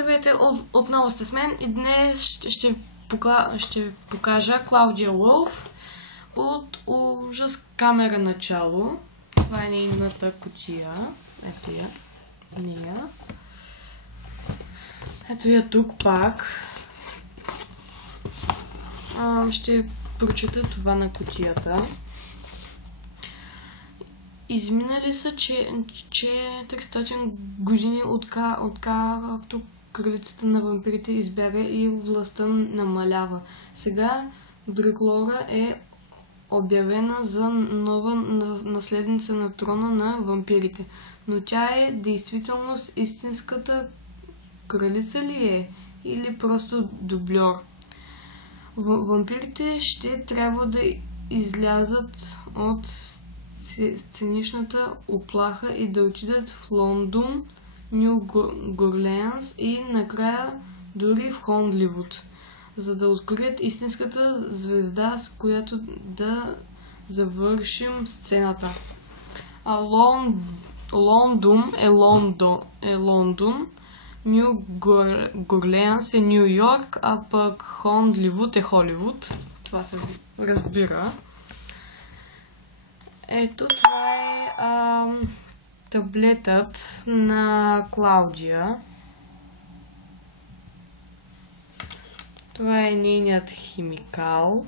Здравейте, отново сте с мен и днес ще ви покажа Клаудия Вулф от Ужас камера начало. Това е нейната кутия. Ето я. Нея. Ето я тук пак. Ще прочета това на кутията. Изминали са, че 400 години откакто кралицата на вампирите избяга и властта намалява. Сега Дракулора е обявена за нова наследница на трона на вампирите. Но тя е действително истинската кралица ли е? Или просто дубльор? Вампирите ще трябва да излязат от сценичната уплаха и да отидат в Лондон, Ню Горлеанс и накрая дори в Холивуд, за да открият истинската звезда, с която да завършим сцената. Лондон е Лондон, Ню Горлеанс е Ню Йорк, а пък Холивуд е Холивуд. Това се разбира. Ето, това е таблетът на Клаудия. Това е нейният химикал.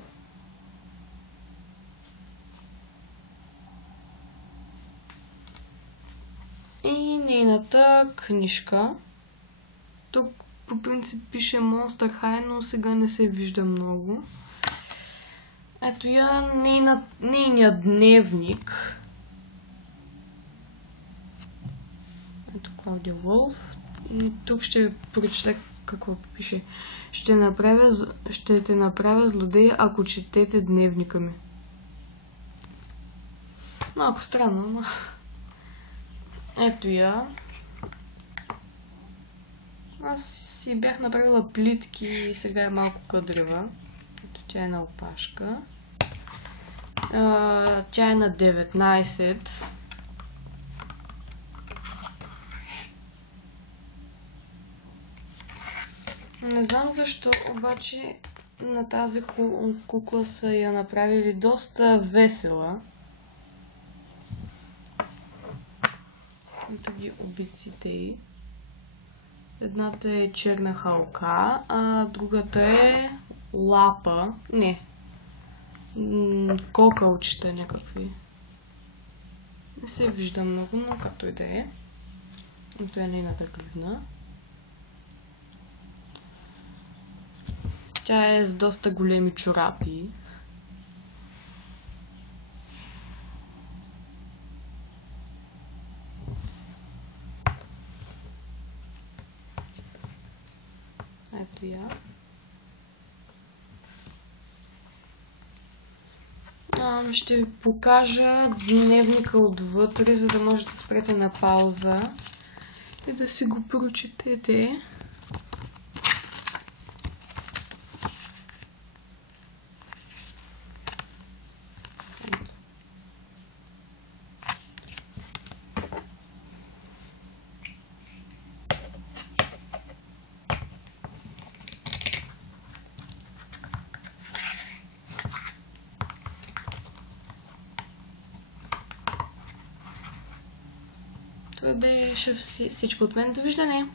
И нейната книжка. Тук по принцип пише Monster High, но сега не се вижда много. Ето я нейният дневник. Ето Клаудия Вулф. Тук ще прочета какво пише. Ще те направя злодей, ако четете дневника ми. Малко странно, но... Ето я. Аз си бях направила плитки и сега е малко кадрива. Ето тя е на опашка. Тя е на 19. Не знам защо, обаче на тази кукла са я направили доста весела. Ето ги обиците й. Едната е черна халка, а другата е лапа. Не. Кокълчета някакви. Не се вижда много, но както и да е. Ето е нейната гривна. Тя е с доста големи чорапи. Ето я. Ще ви покажа дневника отвътре, за да можете да спрете на пауза и да си го прочетете. Това беше всичко от мен. Довиждане!